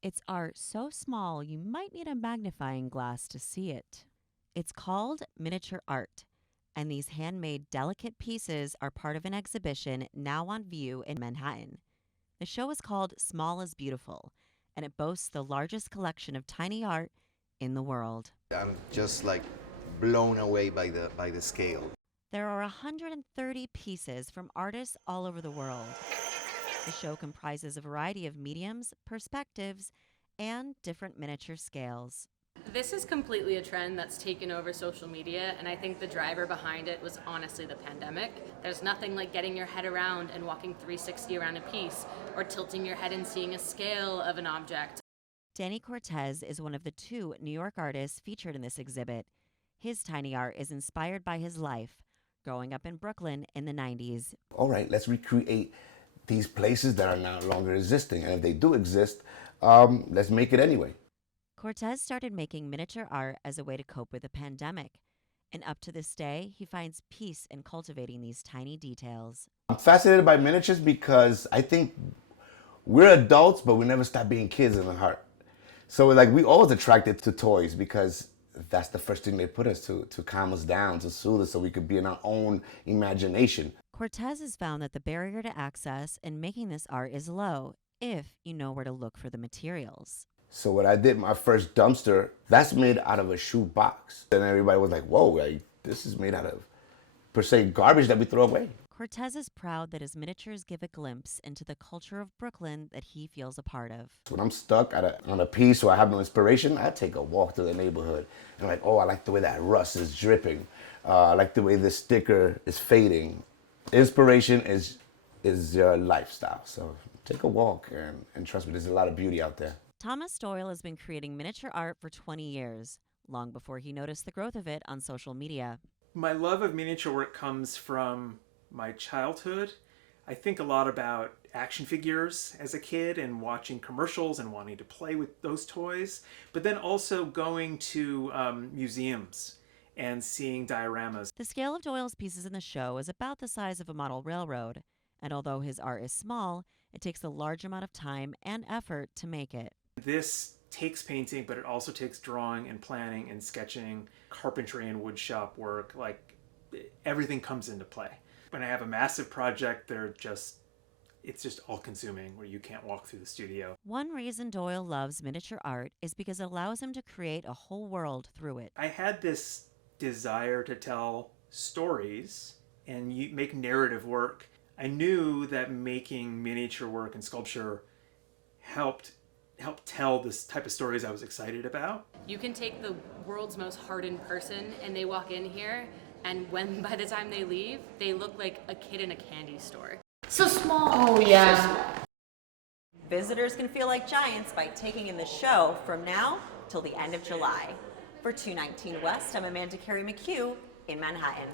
It's art so small you might need a magnifying glass to see it. It's called miniature art, and these handmade delicate pieces are part of an exhibition now on view in Manhattan. The show is called Small is Beautiful, and it boasts the largest collection of tiny art in the world. I'm just like blown away by the scale. There are 130 pieces from artists all over the world. The show comprises a variety of mediums, perspectives, and different miniature scales. This is completely a trend that's taken over social media, and I think the driver behind it was honestly the pandemic. There's nothing like getting your head around and walking 360 around a piece, or tilting your head and seeing a scale of an object. Danny Cortez is one of the 2 New York artists featured in this exhibit. His tiny art is inspired by his life, growing up in Brooklyn in the 90s. All right, let's recreate these places that are no longer existing. And if they do exist, let's make it anyway. Cortez started making miniature art as a way to cope with the pandemic. And up to this day, he finds peace in cultivating these tiny details. I'm fascinated by miniatures because I think we're adults, but we never stop being kids in the heart. So like we always attracted to toys because that's the first thing they put us to calm us down, to soothe us so we could be in our own imagination. Cortez has found that the barrier to access in making this art is low if you know where to look for the materials. So what I did, my first dumpster, that's made out of a shoe box. And everybody was like, whoa, like, this is made out of, per se, garbage that we throw away. Cortez is proud that his miniatures give a glimpse into the culture of Brooklyn that he feels a part of. When I'm stuck on a piece or I have no inspiration, I take a walk through the neighborhood. And I'm like, oh, I like the way that rust is dripping. I like the way this sticker is fading. Inspiration is your lifestyle. So take a walk and trust me, there's a lot of beauty out there. Thomas Doyle has been creating miniature art for 20 years, long before he noticed the growth of it on social media. My love of miniature work comes from my childhood. I think a lot about action figures as a kid and watching commercials and wanting to play with those toys, but then also going to museums and seeing dioramas. The scale of Doyle's pieces in the show is about the size of a model railroad, and although his art is small, it takes a large amount of time and effort to make it. This takes painting, but it also takes drawing and planning and sketching, carpentry and woodshop work. Like, everything comes into play. When I have a massive project, it's just all-consuming, where you can't walk through the studio. One reason Doyle loves miniature art is because it allows him to create a whole world through it. I had this desire to tell stories and make narrative work. I knew that making miniature work and sculpture helped tell this type of stories I was excited about. You can take the world's most hardened person and they walk in here, and by the time they leave, they look like a kid in a candy store. So small. Oh, yeah. Visitors can feel like giants by taking in the show from now till the end of July. For 219 West, I'm Kari McHugh in Manhattan.